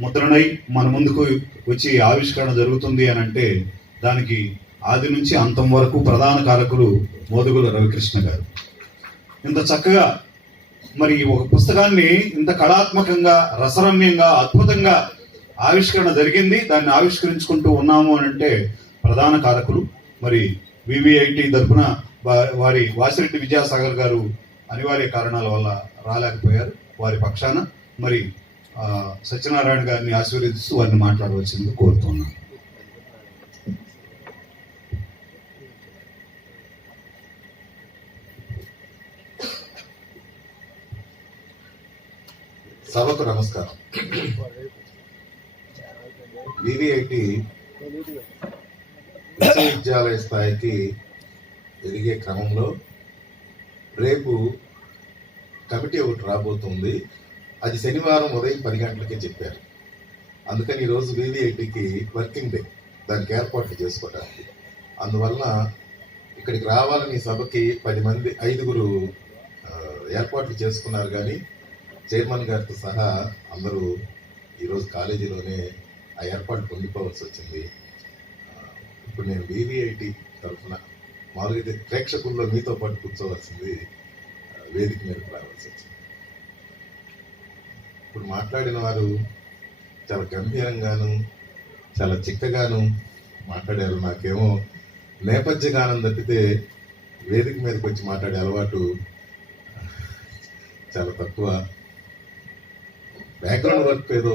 ముద్రణై మన ముందుకు వచ్చి ఆవిష్కరణ జరుగుతుంది అని అంటే దానికి ఆది నుంచి అంతం వరకు ప్రధాన కారకులు మోదుగుల రవికృష్ణ గారు. ఇంత చక్కగా మరి ఒక పుస్తకాన్ని ఇంత కళాత్మకంగా రసరమ్యంగా అద్భుతంగా ఆవిష్కరణ జరిగింది. దాన్ని ఆవిష్కరించుకుంటూ ఉన్నాము అని అంటే ప్రధాన కారకులు మరి వివిఐటి తరఫున వారి వాసిరెడ్డి విద్యాసాగర్ గారు అనివార్య కారణాల వల్ల రాలేకపోయారు. వారి పక్షాన మరి సత్యనారాయణ గారిని ఆశీర్వదిస్తూ వారిని మాట్లాడవలసింది కోరుతున్నాను. సభకు నమస్కారం. వివిఐటి విశ్వవిద్యాలయ స్థాయికి ఎదిగే క్రమంలో రేపు కమిటీ ఒకటి రాబోతుంది. అది శనివారం ఉదయం పది గంటలకే చెప్పారు. అందుకని ఈరోజు వీవీఐటీకి వర్కింగ్ డే దానికి ఏర్పాట్లు చేసుకోవడానికి. అందువల్ల ఇక్కడికి రావాలని సభకి పది మంది ఐదుగురు ఏర్పాట్లు చేసుకున్నారు కానీ చైర్మన్ గారితో సహా అందరూ ఈరోజు కాలేజీలోనే ఆ ఏర్పాటు పొందిపోవాల్సి వచ్చింది. ఇప్పుడు నేను వివిఐటి తరఫున మామూలుగా ప్రేక్షకుల్లో మీతో పాటు కూర్చోవలసింది వేదిక మీదకి రావాల్సి వచ్చింది. ఇప్పుడు మాట్లాడిన వారు చాలా గంభీరంగాను చాలా చిక్కగాను మాట్లాడారు. నాకేమో నేపథ్య గానం తప్పితే వేదిక మీదకి వచ్చి మాట్లాడే అలవాటు చాలా తక్కువ. బ్యాక్గ్రౌండ్ వర్క్ ఏదో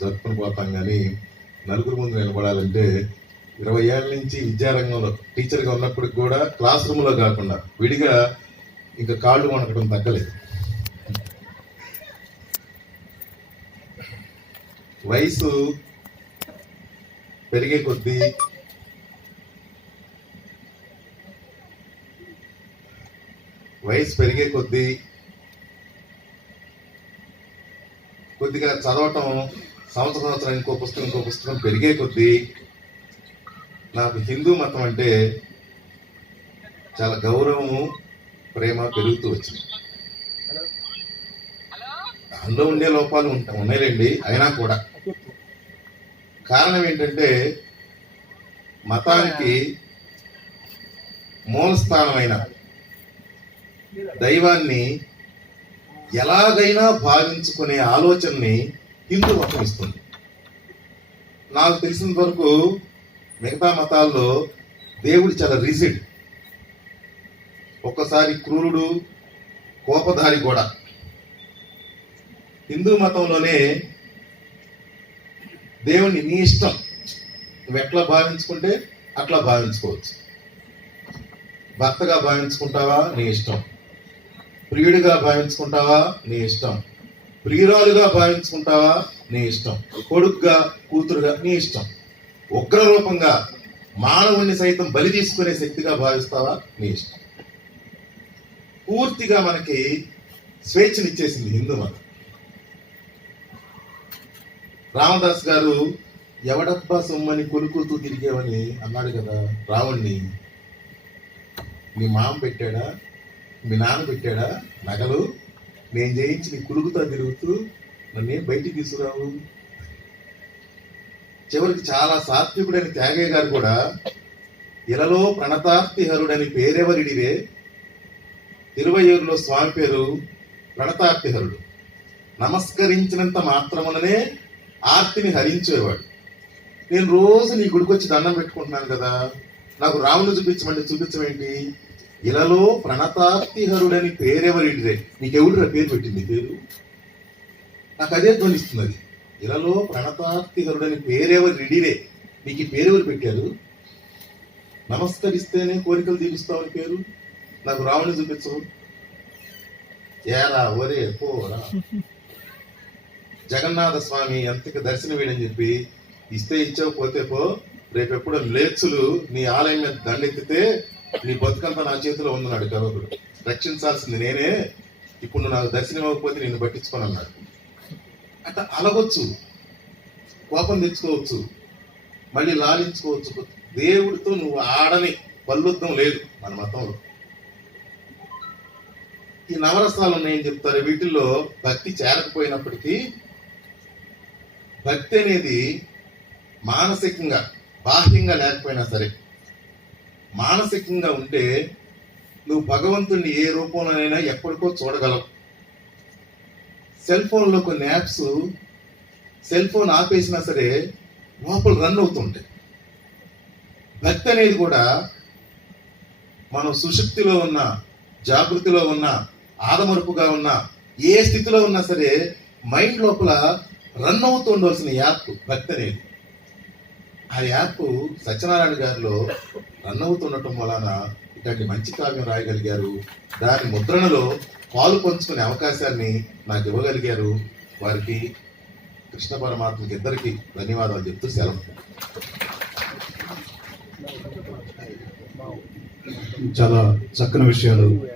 జరుపుకుని పోతాం కానీ నలుగురు ముందు నిలబడాలంటే ఇరవై ఏళ్ళ నుంచి విద్యారంగంలో టీచర్గా ఉన్నప్పటికి కూడా క్లాస్ రూమ్లో కాకుండా విడిగా ఇంకా కాళ్ళు వణకడం తగ్గలేదు. వయసు పెరిగే కొద్దీ వయసు పెరిగే కొద్దీ కొద్దిగా చదవటం సంవత్సరం సంవత్సరం ఇంకో పుస్తకం ఇంకో పుస్తకం పెరిగే కొద్దీ నాకు హిందూ మతం అంటే చాలా గౌరవము ప్రేమ పెరుగుతూ వచ్చింది. దానిలో ఉండే లోపాలు ఉంటా ఉన్నాయిలేండి అయినా కూడా. కారణం ఏంటంటే మతానికి మూలస్థానమైన దైవాన్ని ఎలాగైనా భావించుకునే ఆలోచనని హిందూ మతం ఇస్తుంది. నాకు తెలిసినంత వరకు మిగతా మతాల్లో దేవుడు చాలా రిజిడ్. ఒక్కసారి క్రూరుడు కోపధారి కూడా హిందూ మతంలోనే దేవుణ్ణి నీ ఇష్టం. నువ్వు ఎట్లా భావించుకుంటే అట్లా భావించుకోవచ్చు. భర్తగా భావించుకుంటావా? నీ ఇష్టం. ప్రియుడిగా భావించుకుంటావా? నీ ఇష్టం. ప్రియురాలుగా భావించుకుంటావా? నీ ఇష్టం. కొడుకుగా కూతురుగా నీ ఇష్టం. ఉగ్ర రూపంగా మానవుణ్ణి సైతం బలి తీసుకునే శక్తిగా భావిస్తావా? నీ ఇష్టం. పూర్తిగా మనకి స్వేచ్ఛనిచ్చేసింది హిందూ మతం. రామదాస్ గారు ఎవడబ్బా సొమ్మని కొలుకుతూ తిరిగేవని అన్నాడు కదా రావణ్ణి. మీ మామ పెట్టాడా? మీ నాన్న పెట్టాడా? నగలు? నేను జయించి నీ కులుగుతా తిరుగుతూ నన్ను బయటికి తీసుకురావు? చివరికి చాలా సాత్వికుడైన త్యాగయ్య గారు కూడా ఇలలో ప్రణతార్తిహరుడని పేరెవరిడిరే తిరువయూరులో స్వామి పేరు ప్రణతార్తిహరుడు. నమస్కరించినంత మాత్రముననే ఆర్తిని హరించేవాడు. నేను రోజు నీ గుడికి వచ్చి దండం పెట్టుకుంటున్నాను కదా. నాకు రాముని చూపించమంటే చూపించమేంటి? ఇలలో ప్రణతార్తిహరుడని పేరెవరింటిదే నీకెవడురా పేరు పెట్టింది? పేరు? నాకు అదే ధ్వనిస్తున్నది ఇలలో ప్రణతార్తిహరుడని పేరెవరిడిరే? నీకు ఈ పేరెవరు పెట్టారు? నమస్కరిస్తేనే కోరికలు తీరుస్తావని పేరు? నాకు రాముని చూపించవు ఏరా ఒరే పోరా. జగన్నాథ స్వామి ఎంతకి దర్శనం వేయని చెప్పి ఇస్తే ఇచ్చకపోతే పోతే పో. రేపెప్పుడు లేచులు నీ ఆలయం మీద దండెత్తితే నీ బతుకంతా నా చేతిలో ఉందన్నాడు కవకుడు రక్షించాల్సింది నేనే. ఇప్పుడు నువ్వు నాకు దర్శనం ఇవ్వకపోతే నిన్ను పట్టించుకొని అన్నాడు అట్లా అలగొచ్చు. కోపం తెచ్చుకోవచ్చు. మళ్ళీ లాలించుకోవచ్చు. దేవుడితో నువ్వు ఆడని బల్లుద్ధం లేదు మన మతంలో. ఈ నవరసాలు ఉన్నాయని చెప్తారు. వీటిల్లో భక్తి చేరకపోయినప్పటికీ భక్తి అనేది మానసికంగా బాహ్యంగా లేకపోయినా సరే మానసికంగా ఉంటే నువ్వు భగవంతుణ్ణి ఏ రూపంలోనైనా ఎప్పటికో చూడగలవు. సెల్ ఫోన్లో కొన్ని యాప్స్ సెల్ ఫోన్ ఆపేసినా సరే లోపల రన్ అవుతుంటాయి. భక్తి అనేది కూడా మనం సుశక్తిలో ఉన్న జాగృతిలో ఉన్న ఆదమరుపుగా ఉన్న ఏ స్థితిలో ఉన్నా సరే మైండ్ లోపల రన్ అవుతూ ఉండవలసిన యాప్ భక్తి అనేది ఆ యాప్ సత్యనారాయణ గారిలో రన్ అవుతుండటం వలన ఇట్లాంటి మంచి కావ్యం రాయగలిగారు. దాని ముద్రణలో పాలు పంచుకునే అవకాశాన్ని నాకు ఇవ్వగలిగారు. వారికి కృష్ణ పరమాత్మకి ఇద్దరికి ధన్యవాదాలు చెప్తూ సెలవు. చాలా చక్కని విషయాలు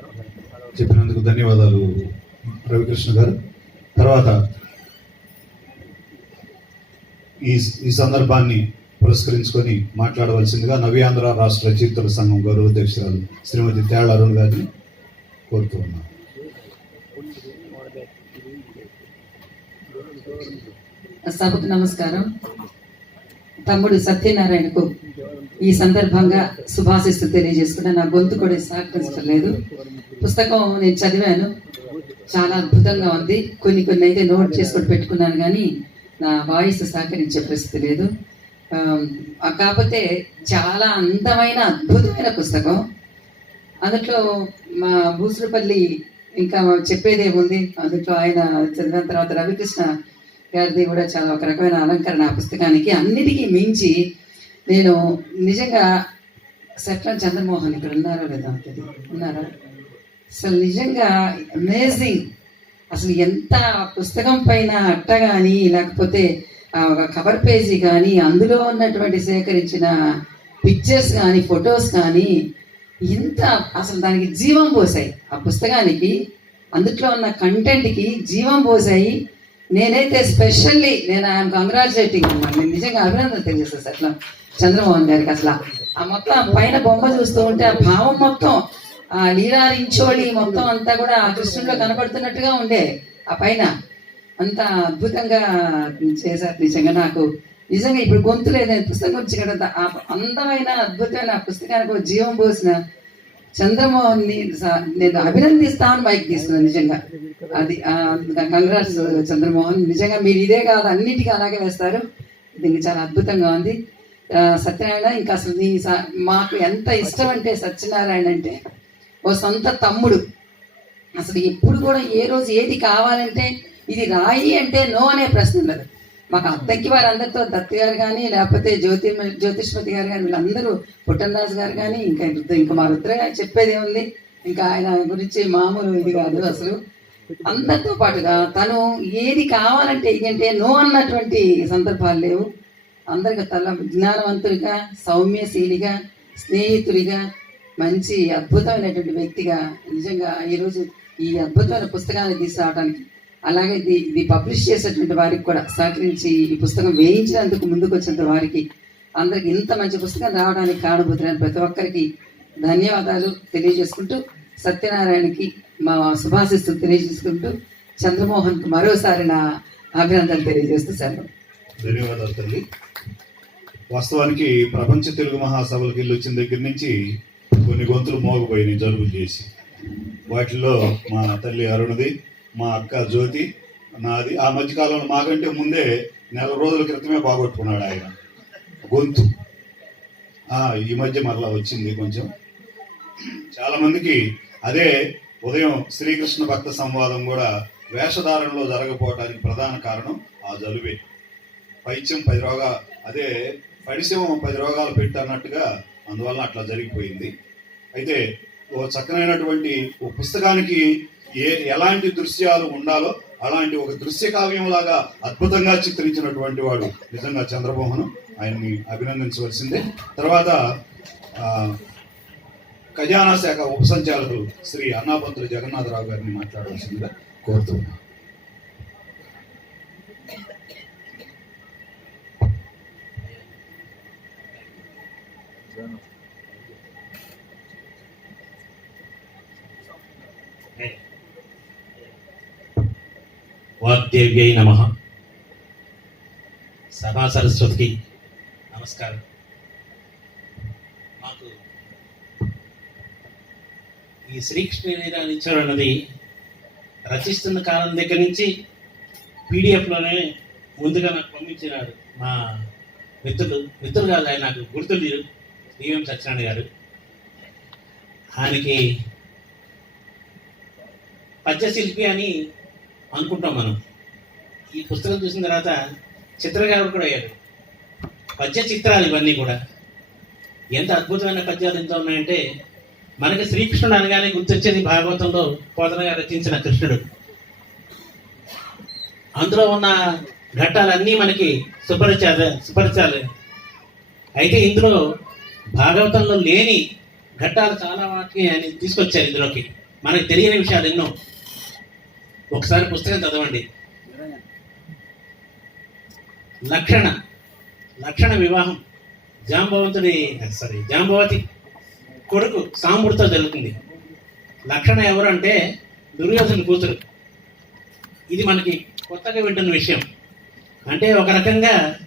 చెప్పినందుకు ధన్యవాదాలు రవికృష్ణ గారు. తర్వాత ఈ ఈ సందర్భాన్ని పురస్కరించుకొని మాట్లాడవలసిందిగా నవ్యాంధ్ర రాష్ట్ర రచయితల సంఘం గౌరవ అధ్యక్షురాలు శ్రీమతి తేళ్ళ అరుణ్ గారిని కోరుతూ ఉన్నాను సభకు నమస్కారం. తమ్ముడు సత్యనారాయణకు ఈ సందర్భంగా శుభాశిస్తూ తెలియజేసుకున్నా నా గొంతు కూడా సహకరించలేదు పుస్తకం నేను చదివాను. చాలా అద్భుతంగా ఉంది. కొన్ని కొన్ని అయితే నోట్ చేసుకొని పెట్టుకున్నాను కానీ నా వాయిస్ సహకరించే పరిస్థితి లేదు. కాకపోతే చాలా అందమైన అద్భుతమైన పుస్తకం. అందులో మా భూసులపల్లి ఇంకా చెప్పేదేముంది అందులో ఆయన చదివిన తర్వాత రవికృష్ణ గారిది కూడా చాలా ఒక రకమైన అలంకరణ ఆ పుస్తకానికి. అన్నిటికీ మించి నేను నిజంగా సట్లం చంద్రమోహన్ ఇక్కడ ఉన్నారో లేదా? ఉన్నారా? అసలు నిజంగా అమేజింగ్ అసలు ఎంత ఆ పుస్తకం పైన అట్ట కానీ లేకపోతే ఒక కవర్ పేజీ కానీ అందులో ఉన్నటువంటి సేకరించిన పిక్చర్స్ కానీ ఫొటోస్ కానీ ఇంత అసలు దానికి జీవం పోసాయి. ఆ పుస్తకానికి అందుట్లో ఉన్న కంటెంట్కి జీవం పోసాయి. నేనైతే స్పెషల్లీ నేను ఐఎమ్ కంగ్రాచులేటింగ్ అన్నమాట నేను నిజంగా అభినందన తెలియజేస్తాను అట్లా చంద్రమోహన్ గారికి అసలు ఆ మొత్తం పైన బొమ్మ చూస్తూ ఉంటే ఆ భావం మొత్తం ఆ లీలారించోళి మొత్తం అంతా కూడా ఆ దృశ్యంలో కనబడుతున్నట్టుగా ఉండే. ఆ పైన అంత అద్భుతంగా చేశారు నిజంగా. నాకు నిజంగా ఇప్పుడు గొంతు లేదని పుస్తకం గురించి ఆ అందమైన అద్భుతమైన ఆ పుస్తకానికి ఒక జీవం పోసిన చంద్రమోహన్ నేను అభినందిస్తాను మైక్ తీసుకున్నాను నిజంగా. అది కంగ్రాట్స్ చంద్రమోహన్ నిజంగా మీరు ఇదే కాదు అన్నిటికీ అలాగే వేస్తారు. దీనికి చాలా అద్భుతంగా ఉంది. సత్యనారాయణ ఇంకా అసలు నీ స- మాకు ఎంత ఇష్టం అంటే సత్యనారాయణ అంటే ఓ సొంత తమ్ముడు. అసలు ఎప్పుడు కూడా ఏ రోజు ఏది కావాలంటే ఇది రాయి అంటే నో అనే ప్రశ్న ఉండదు మాకు అత్తకి వారందరితో దత్ గారు కానీ లేకపోతే జ్యోతి జ్యోతిష్మతి గారు కానీ వీళ్ళందరూ పుట్టనరాజు గారు కానీ ఇంకా ఇంకా మా రుద్ర చెప్పేది ఉంది ఇంకా ఆయన గురించి మామూలు ఇది కాదు అసలు. అందరితో పాటుగా తను ఏది కావాలంటే ఇది అంటే నో అన్నటువంటి సందర్భాలు లేవు. అందరికి తల జ్ఞానవంతుడిగా సౌమ్యశీలిగా స్నేహితుడిగా మంచి అద్భుతమైనటువంటి వ్యక్తిగా నిజంగా ఈరోజు ఈ అద్భుతమైన పుస్తకాన్ని తీసుకురావడానికి అలాగే ఇది ఇది పబ్లిష్ చేసేటువంటి వారికి కూడా సహకరించి ఈ పుస్తకం వేయించినందుకు ముందుకు వచ్చిన వారికి అందరికి ఇంత మంచి పుస్తకం రావడానికి కారణభూతులైన ప్రతి ఒక్కరికి ధన్యవాదాలు తెలియజేసుకుంటూ సత్యనారాయణకి మా శుభాశిస్తులు తెలియజేసుకుంటూ చంద్రమోహన్కు మరోసారి నా అభినందనలు తెలియజేస్తూ సార్ ధన్యవాదాలు తల్లి. వాస్తవానికి ప్రపంచ తెలుగు మహాసభలకు వెళ్ళి వచ్చిన దగ్గర నుంచి కొన్ని గొంతులు మోగపోయినాయి జలుబు చేసి. వాటిల్లో మా తల్లి అరుణది మా అక్క జ్యోతి నాది. ఆ మధ్యకాలంలో మాకంటే ముందే నెల రోజుల క్రితమే బాగొట్టుకున్నాడు ఆయన. గొంతు. ఈ మధ్య మరలా వచ్చింది కొంచెం. చాలామందికి అదే ఉదయం శ్రీకృష్ణ భక్త సంవాదం కూడా వేషధారణలో జరగపోవడానికి ప్రధాన కారణం ఆ జలుబే. పైత్యం పది రోగా అదే పడిశం పది రోగాలు పెట్టి అన్నట్టుగా అందువల్ల అట్లా జరిగిపోయింది. అయితే ఓ చక్కనైనటువంటి ఓ పుస్తకానికి ఏ ఎలాంటి దృశ్యాలు ఉండాలో అలాంటి ఒక దృశ్య కావ్యంలాగా అద్భుతంగా చిత్రించినటువంటి వాడు నిజంగా చంద్రమోహన్. ఆయన్ని అభినందించవలసిందే. తర్వాత ఖజానా శాఖ ఉప సంచాలకులు శ్రీ అన్నాపంతులు జగన్నాథరావు గారిని మాట్లాడవలసిందిగా కోరుతున్నాను వాగ్దేవ్యై నమ. సభా సరస్వతికి నమస్కారం. మాకు ఈ శ్రీకృష్ణ అన్నది రచిస్తున్న కాలం దగ్గర నుంచి పీడిఎఫ్లోనే ముందుగా నాకు పంపించినాడు మా మిత్రులు. మిత్రులు కాదు ఆయన నాకు గుర్తులు డిఎం సత్యనారాయణ గారు. ఆయనకి పద్యశిల్పి అని అనుకుంటాం మనం. ఈ పుస్తకం చూసిన తర్వాత చిత్రకారుడు కూడా అయ్యారు. పద్య చిత్రాలు ఇవన్నీ కూడా. ఎంత అద్భుతమైన పద్యాలు ఎంత ఉన్నాయంటే మనకి శ్రీకృష్ణుడు అనగానే గుర్తొచ్చేది భాగవతంలో పోతన గారు రచించిన కృష్ణుడు. అందులో ఉన్న ఘట్టాలన్నీ మనకి సుపరిచాల సుపరిచాలి అయితే ఇందులో భాగవతంలో లేని ఘట్టాలు చాలా వాటిని ఆయన తీసుకొచ్చారు ఇందులోకి. మనకి తెలియని విషయాలు ఎన్నో. ఒకసారి పుస్తకం చదవండి. లక్షణ. లక్షణ వివాహం. జాంబవంతుడి సారీ జాంబవతి కొడుకు సాంబుడితో జరుగుతుంది. లక్షణ ఎవరు అంటే దుర్యోధన కూతురు. ఇది మనకి కొత్తగా వింటున్న విషయం. అంటే ఒక రకంగా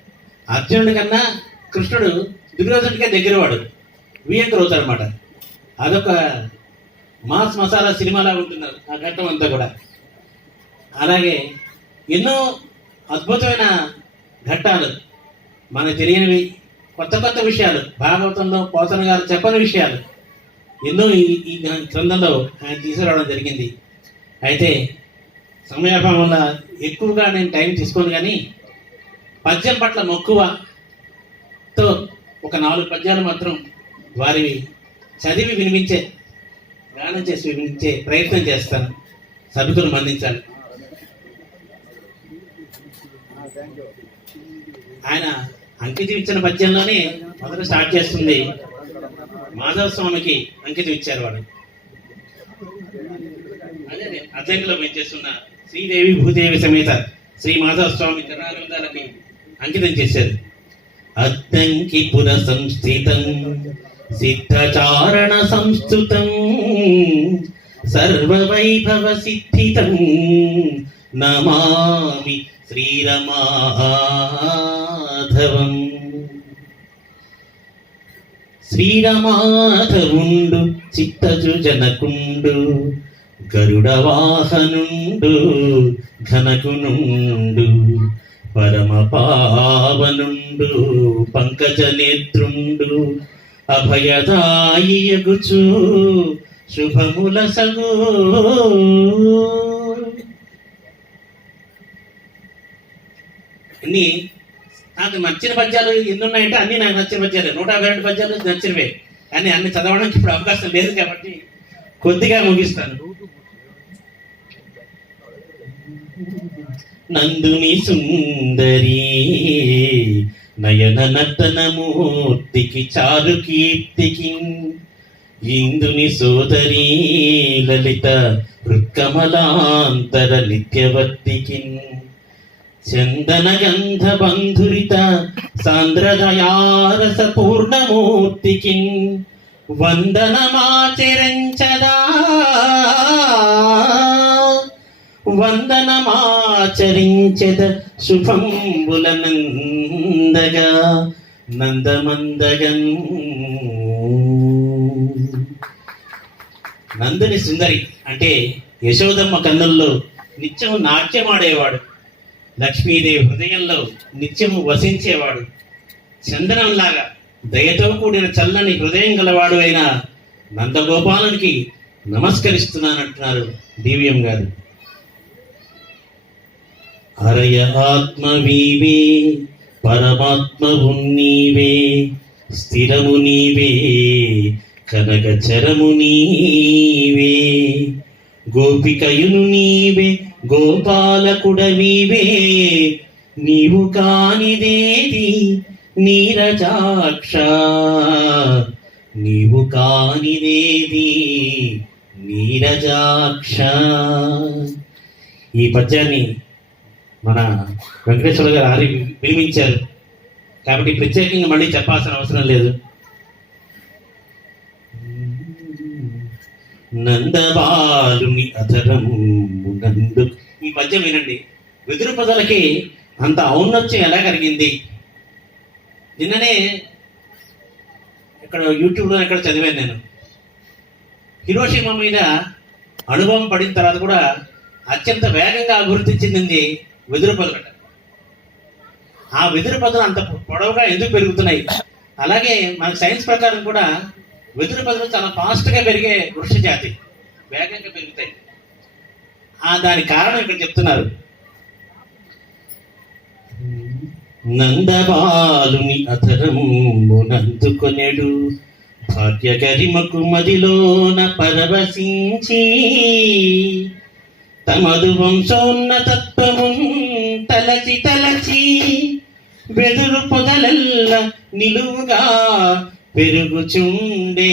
అర్జునుడి కన్నా కృష్ణుడు దుర్యోధనుడికే దగ్గరవాడు. వియంకర్ అవుతాడు అనమాట అదొక మాస్ మసాలా సినిమాలా ఉంటున్నారు ఆ ఘట్టం అంతా కూడా. అలాగే ఎన్నో అద్భుతమైన ఘట్టాలు మనకు తెలియనివి కొత్త కొత్త విషయాలు భాగవతంలో పోతన గారు చెప్పని విషయాలు ఎన్నో ఈ ఈ గ్రంథంలో ఆయన తీసుకురావడం జరిగింది. అయితే సమయాభావం వల్ల ఎక్కువగా నేను టైం తీసుకోను కానీ పద్యం పట్ల మక్కువతో ఒక నాలుగు పద్యాలు మాత్రం వారిని చదివి వినిపించే గానం చేసి వినిపించే ప్రయత్నం చేస్తాను. సభికులు మందించాలి ఆయన అంకితం ఇచ్చిన పద్యంలోనే మొదట స్టార్ట్ చేస్తుంది. మాధవ స్వామికి అంకితం ఇచ్చారు వాడు. అదే అదే అద్దంకిలో పనిచేస్తున్న శ్రీదేవి భూదేవి సమేత శ్రీ మాధవ స్వామి చరణారందాలకి అంకితం చేశారు. అద్దంకి పుర సంస్థితం సిద్ధచారణ సంస్థుతం సర్వవైభవ సిద్ధితం నమామి శ్రీరమాధవం. శ్రీరమాధవుండు చిత్తజు జనకుండు గరుడవాహనుండు ఘనకునుండు. పరమ పావనుండు పంకజ నేత్రుండు అభయదాయియగుచు శుభముల సగో. అన్ని నాకు నచ్చిన పద్యాలు ఎన్ని ఉన్నాయంటే అన్ని నాకు నచ్చిన పద్యాలు. నూట యాభై రెండు పద్యాలు నచ్చినవే. కానీ అన్ని చదవడానికి ఇప్పుడు అవకాశం లేదు కాబట్టి కొద్దిగా ముగిస్తాను. నందుని సుందరి నయన నర్తనమూర్తికి చారు కీర్తికి. ఇందుని సోదరి లలిత హృత్కమలాంతర నిత్యవర్తికి. చందన గంధ బంధురిత సాంద్రదయారస పూర్ణమూర్తికి. వందనమాచరించదా వందనమాచరించద శుభంబులనందగా నందమందగన్ నందని సుందరి అంటే యశోదమ్మ కన్నుల్లో నిత్యం నాట్యమాడేవాడు. లక్ష్మీదేవి హృదయంలో నిత్యము వసించేవాడు. చందనంలాగా దయతో కూడిన చల్లని హృదయం గలవాడు అయిన నందగోపాలునికి నమస్కరిస్తున్నానంటున్నారు డివిఎం గారు. హరయ ఆత్మవీవే పరమాత్మవు నీవే స్థిరము నీవే కనక చరము నీవే గోపికయును నీవే గోపాలకుడవీవే నీవు కానిదేది నీరజాక్ష నీవు కానిదేది నీరజాక్ష ఈ పద్యాన్ని మన వెంకటేశ్వర గారు ఆరి వినిపించారు. కాబట్టి ప్రత్యేకంగా మళ్ళీ చెప్పాల్సిన అవసరం లేదు. నందబాలుని అధరము నందు ఈ పద్యం వినండి. వెదురు పదలకి అంత ఔన్నత్యం ఎలా కలిగింది? నిన్ననే ఇక్కడ యూట్యూబ్లో ఎక్కడ చదివాను నేను. హిరోషిమా మీద అనుభవం పడిన తర్వాత కూడా అత్యంత వేగంగా అభివృద్ధి చెందింది వెదురు పొదలట ఆ వెదురు పొదలు అంత పొడవుగా ఎందుకు పెరుగుతున్నాయి? అలాగే మన సైన్స్ ప్రకారం కూడా వెదురు పొదలు చాలా ఫాస్ట్గా పెరిగే వృక్ష జాతి వేగంగా పెరుగుతాయి. ఆ దాని కారణం ఇక్కడ చెప్తున్నారు. నందబాలుని అధరమునందుకొనెడు భాగ్య గరిమకు మదిలోన పరవశించి తమదు వంశోన్నత తలచి తలచి వెదురు పొదలల్ల నిలువుగా పెరుగుచుండే.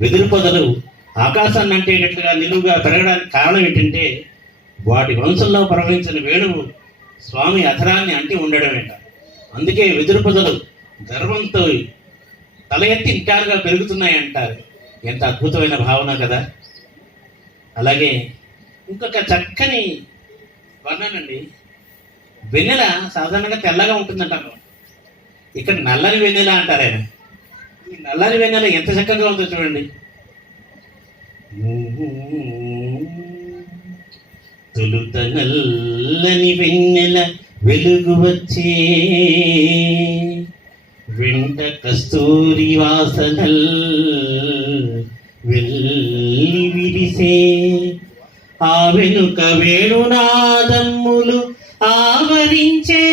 వెదురు పొదలు ఆకాశాన్ని అంటేటట్లుగా నిలువుగా పెరగడానికి కారణం ఏంటంటే వాటి వంశంలో ప్రవహించిన వేణువు స్వామి అధరాన్ని అంటి ఉండడమేట. అందుకే వెదురు పొదలు గర్వంతో తల ఎత్తి నిటారుగా పెరుగుతున్నాయి అంటారు ఎంత అద్భుతమైన భావన కదా. అలాగే ఇంకొక చక్కని వర్ణనండి. వెన్నెల సాధారణంగా తెల్లగా ఉంటుందంటారు. ఇక్కడ నల్లని వెన్నెల అంటారు ఆయన. ఈ నల్లని వెన్నెల ఎంత చక్కగా ఉందో చూడండి. తొలుత నల్లని వెన్నెల వెలుగు వచ్చే వెంట కస్తూరి వాసనల్ వెళ్ళి విరిసే ఆ వెనుక వేణునాదమ్ములు ఆవరించే.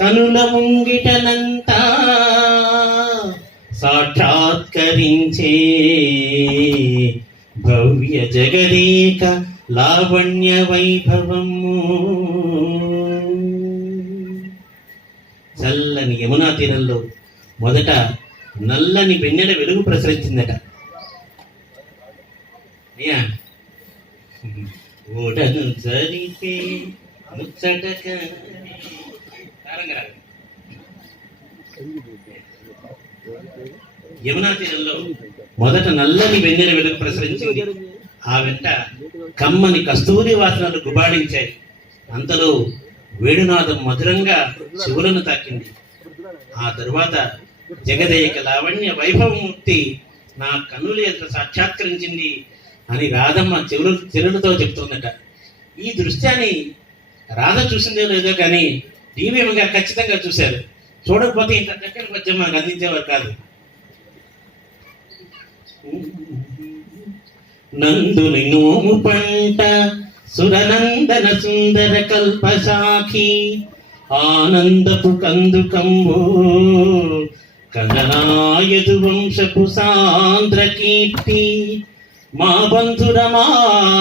కనుల ముంగిటనంతా సాక్షాత్కరించే. భవ్య జగదేక లావణ్య వైభవము. చల్లని యమునా తీరంలో మొదట నల్లని వెన్నెల వెలుగు ప్రసరించిందట. ఓడను జరిపే ముచ్చటక యమునా తీరంలో మొదట నల్లని వెన్నెల వెలుగు ప్రసరించింది. ఆ వెంట కమ్మని కస్తూరి వాసనలు గుబాడించాయి. అంతలో వేణునాదం మధురంగా శివులను తాకింది. ఆ తరువాత జగదేక లావణ్య వైభవమూర్తి నా కన్నుల ఎదుట సాక్షాత్కరించింది. అని రాధమ్మ చెవులు చెరులతో చెప్తుందట. ఈ దృశ్యాన్ని రాధ చూసిందో లేదో కానీ డివిఎం గారు ఖచ్చితంగా చూశారు. చూడకపోతే ఇంత చక్కని పద్యం మనకు అందించేవారు కాదు. నందుని నోము పంట సురనందన సుందర కల్పశాఖి ఆనందపు కందుకంబు కననాయదు వంశపు సాంద్ర కీర్తి మా బంధుర మానసుండు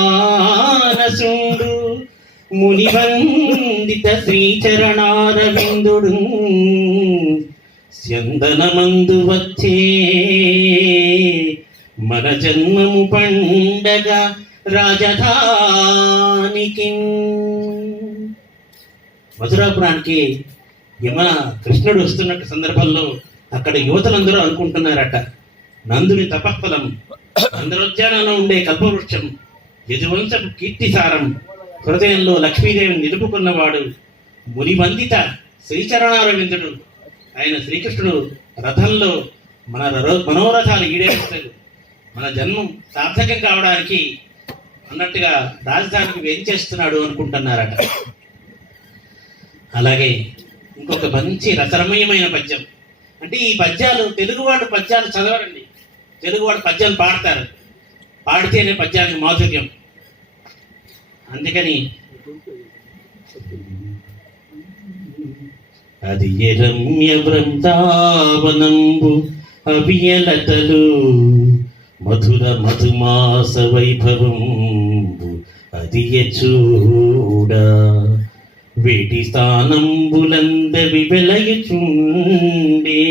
మునివందిత శ్రీచరణారవిందుడు చందనమందు వచ్చే మన జన్మము పండగ రాజధానికి. మధురాపురానికి యమ కృష్ణుడు వస్తున్న సందర్భంలో అక్కడ యువతలందరూ అనుకుంటున్నారట నందుని తపఫలం నందరోద్యానంలో ఉండే కల్పవృక్షం యజువంశపు కీర్తిసారం హృదయంలో లక్ష్మీదేవిని నిలుపుకున్నవాడు మునివందిత శ్రీచరణారవిందుడు. ఆయన శ్రీకృష్ణుడు రథంలో మన రో- మనోరథాలు ఈడేస్తాడు మన జన్మం సార్థకం కావడానికి అన్నట్టుగా రాజధానికి వేంచేస్తున్నాడు అనుకుంటున్నారట. అలాగే ఇంకొక మంచి రసరమయమైన పద్యం. అంటే ఈ పద్యాలు తెలుగువాడు పద్యాలు చదవరండి. తెలుగు వాళ్ళు పద్యాలు పాడతారు. పాడితేనే పద్యానికి మాధుర్యం. అందుకని అది రమ్య బృందావనంబు అభియలతలు మధుర మధుమాస వైభవంబు అది ఎ చూడ వేటి స్థానంబులందవి వెలయుచుండే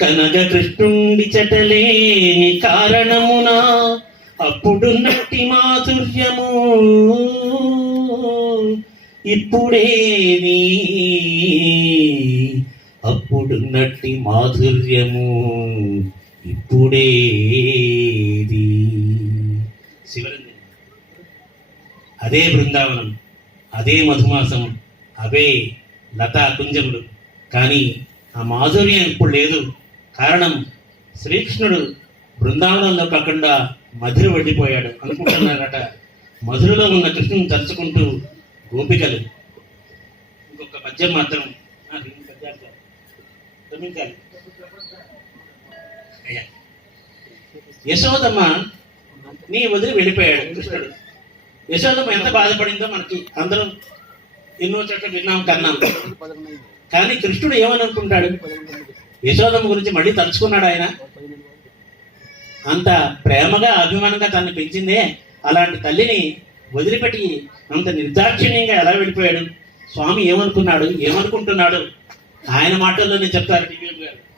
కనగ కృష్ణుండి చటలేని కారణమునా అప్పుడు నట్టి మాధుర్యము. ఇప్పుడేది అప్పుడున్నట్టి మాధుర్యము. ఇప్పుడేది శివరంజన్. అదే బృందావనం అదే మధుమాసం అవే లతా కుంజముడు కానీ ఆ మాధుర్యం ఇప్పుడు లేదు. కారణం శ్రీకృష్ణుడు బృందావనంలో కాకుండా మధుర వడ్డిపోయాడు అనుకుంటున్నారట. మధురలో ఉన్న కృష్ణుని తలుచుకుంటూ గోపికలు ఇంకొక పద్యం మాత్రం క్షమించాలి. అయ్యా. యశోదమ్మ నీ వదిలి వెళ్ళిపోయాడు కృష్ణుడు. యశోదమ్మ ఎంత బాధపడిందో మనకి అందరం ఎన్నో చోట్ల విన్నాం కన్నాం. కానీ కృష్ణుడు ఏమని అనుకుంటాడు యశోదమ్మ గురించి మళ్ళీ తలుచుకున్నాడు ఆయన. అంత ప్రేమగా అభిమానంగా తనని పెంచిందే అలాంటి తల్లిని వదిలిపెట్టి అంత నిర్దాక్షిణ్యంగా ఎలా వెళ్ళిపోయాడు? స్వామి ఏమనుకున్నాడు? ఏమనుకుంటున్నాడు? ఆయన మాటల్లోనే చెప్తారు గారు.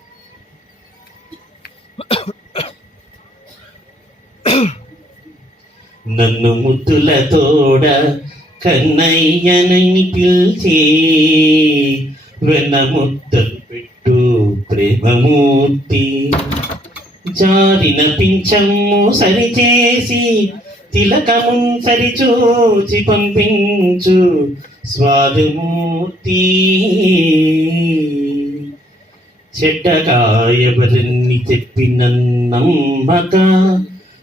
నన్ను ముద్దుల తోడ కన్నయ్యనని పిలిచి వెన్న ముద్దలు ప్రేమమూర్తి. జారిన పింఛమ్ము సరిచేసి తిలకమున్ సరిచూచి పంపించు స్వాదుమూర్తి. చెడ్డగాయవరన్ని చెప్పిన నమ్మక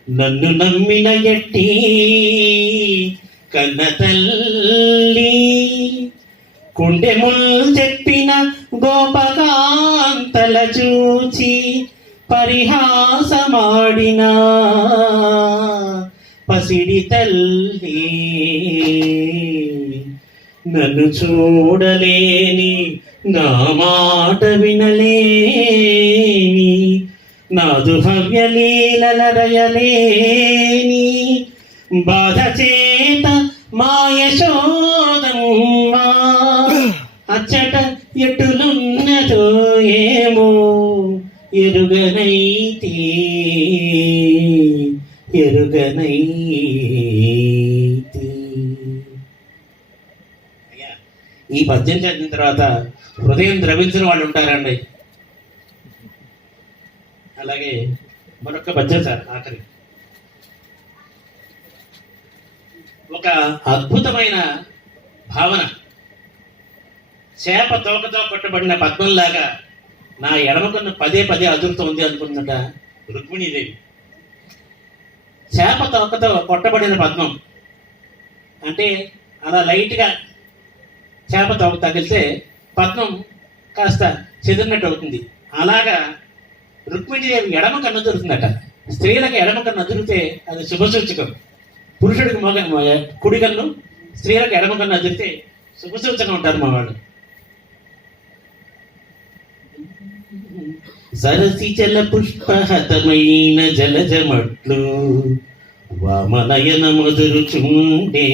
నన్ను నమ్మిన ఎట్టి కన్న తల్లి కుండెముల్ చెప్పిన గోపగా పరిహాసమాడిన. పసిడి తల్లి నన్ను చూడలేని నా మాట వినలేని నాదు భవ్యలీలరయలేని బాధ చేత మాయశోదమ్మా అచ్చట ఎటు ఎరుగనైతే ఎరుగనైతే. అయ్యా, ఈ పద్యం చదివిన తర్వాత హృదయం ద్రవించిన వాళ్ళు ఉంటారండి. అలాగే మరొక పద్యం సార్ ఆఖరి. ఒక అద్భుతమైన భావన. చేప తోకతో కొట్టబడిన పద్మంలాగా నా ఎడమకన్ను పదే పదే అదురుతోంది అనుకున్నట రుక్మిణీదేవి. చేప తోకతో కొట్టబడిన పద్మం. అంటే అలా లైట్గా చేప తోక తగిలితే పద్మం కాస్త చెదిరినట్టు అవుతుంది. అలాగా రుక్మిణీదేవి ఎడమ కన్ను దొరుకుతుందట స్త్రీలకు ఎడమ కన్ను అదిరితే అది శుభసూచకం. పురుషుడికి మగ కుడి కన్ను స్త్రీలకు ఎడమ కన్ను అదిరితే శుభసూచకం ఉంటారు మా వాళ్ళు. సరసి జల పుష్పహతమైన జలజమట్లు వామనయన మధురుచుండే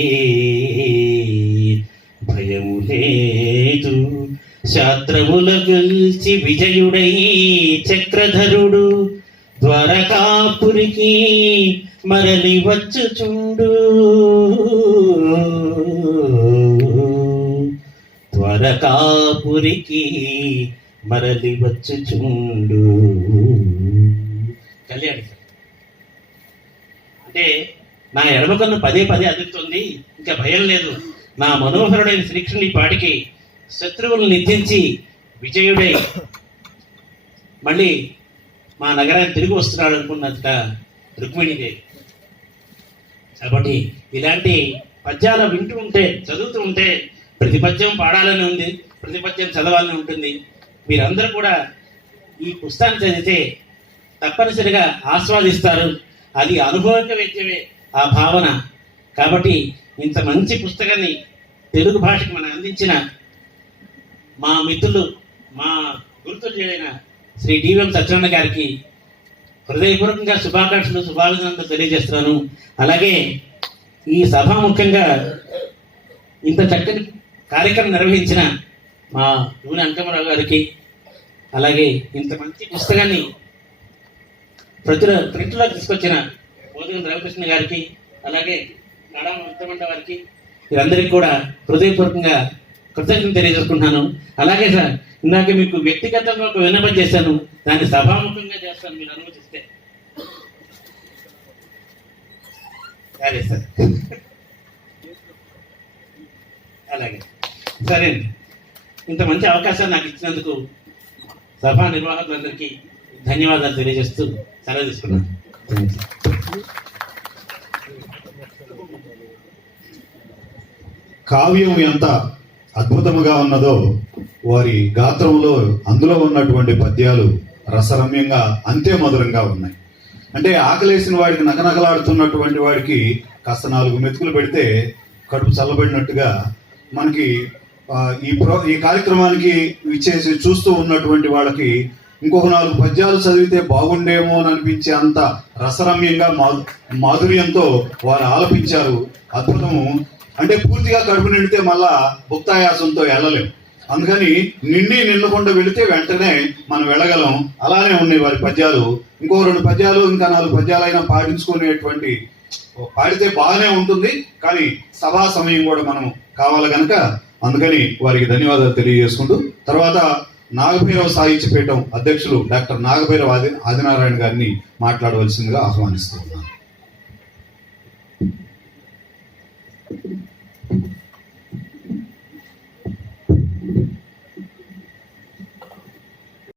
భయము లేదు. శాస్త్రముల గుల్చి విజయుడై చక్రధరుడు ద్వారకాపురికి మరలి వచ్చుచుండు. ద్వారకాపురికి మరలి వచ్చుచుండు కళ్యాణి అంటే నా ఎడమకన్ను పదే పదే అదురుతుంది. ఇంకా భయం లేదు. నా మనోహరుడైన శ్రీకృష్ణుని పాటికి శత్రువులను నిందించి విజయుడై మళ్ళీ మా నగరానికి తిరిగి వస్తున్నాడు అనుకున్నంత రుక్మిణిదేవి కాబట్టి ఇలాంటి పద్యాలు వింటూ ఉంటే చదువుతూ ఉంటే ప్రతి పద్యం పాడాలని ఉంది ప్రతి పద్యం చదవాలని ఉంటుంది. మీరందరూ కూడా ఈ పుస్తకాన్ని చదివితే తప్పనిసరిగా ఆస్వాదిస్తారు. అది అనుభవిక వ్యక్తమే ఆ భావన. కాబట్టి ఇంత మంచి పుస్తకాన్ని తెలుగు భాషకు మనం అందించిన మా మిత్రులు మా గురుతుల్యుడైన శ్రీ డివిఎం సత్యనారాయణ గారికి హృదయపూర్వకంగా శుభాకాంక్షలు శుభాభినందనలు తెలియజేస్తున్నాను. అలాగే ఈ సభాముఖంగా ఇంత చక్కని కార్యక్రమం నిర్వహించిన మా నూనె అంకమరావు గారికి అలాగే ఇంత మంచి పుస్తకాన్ని ప్రతి ప్రింట్లో తీసుకొచ్చిన బోధన రవికృష్ణ గారికి అలాగే నడం అంతమంట వారికి వీరందరికీ కూడా హృదయపూర్వకంగా కృతజ్ఞత తెలియజేసుకుంటున్నాను. అలాగే సార్ ఇందాక మీకు వ్యక్తిగతంగా ఒక విన్నపం చేశాను. దాన్ని సభాముఖంగా చేస్తాను మీరు అనుమతిస్తే. సరే సార్. అలాగే. సరే అండి ఇంత మంచి అవకాశాన్ని నాకు ఇచ్చినందుకు సభా నిర్వాహకులందరికీ ధన్యవాదాలు తెలియజేస్తూ సెలవు తీసుకున్నాను. కావ్యం ఎంత అద్భుతముగా ఉన్నదో వారి గాత్రంలో అందులో ఉన్నటువంటి పద్యాలు రసరమ్యంగా అంతే మధురంగా ఉన్నాయి. అంటే ఆకలేసిన వాడికి నకనకలాడుతున్నటువంటి వాడికి కాస్త నాలుగు మెతుకులు పెడితే కడుపు చల్లబడినట్టుగా మనకి ఈ ప్రో ఈ కార్యక్రమానికి ఇచ్చేసి చూస్తూ ఉన్నటువంటి వాళ్ళకి ఇంకొక నాలుగు పద్యాలు చదివితే బాగుండేమో అని అనిపించే అంత రసరమ్యంగా మాధు మాధుర్యంతో వారు ఆలపించారు. అద్భుతము. అంటే పూర్తిగా కడుపు నిండితే మళ్ళా భుక్తాయాసంతో వెళ్ళలేం. అందుకని నిండి నిండకుండా వెళితే వెంటనే మనం వెళ్ళగలం. అలానే ఉన్నాయి వారి పద్యాలు. ఇంకో రెండు పద్యాలు ఇంకా నాలుగు పద్యాలైనా పాటించుకునేటువంటి పాడితే బాగానే ఉంటుంది. కానీ సభా సమయం కూడా మనం కావాలి కనుక అందుకని వారికి ధన్యవాదాలు తెలియజేసుకుంటూ తర్వాత నాగభైరవ సాహిత్యపీఠం అధ్యక్షులు డాక్టర్ నాగభైరవ ఆది ఆదినారాయణ గారిని మాట్లాడవలసిందిగా ఆహ్వానిస్తున్నాను.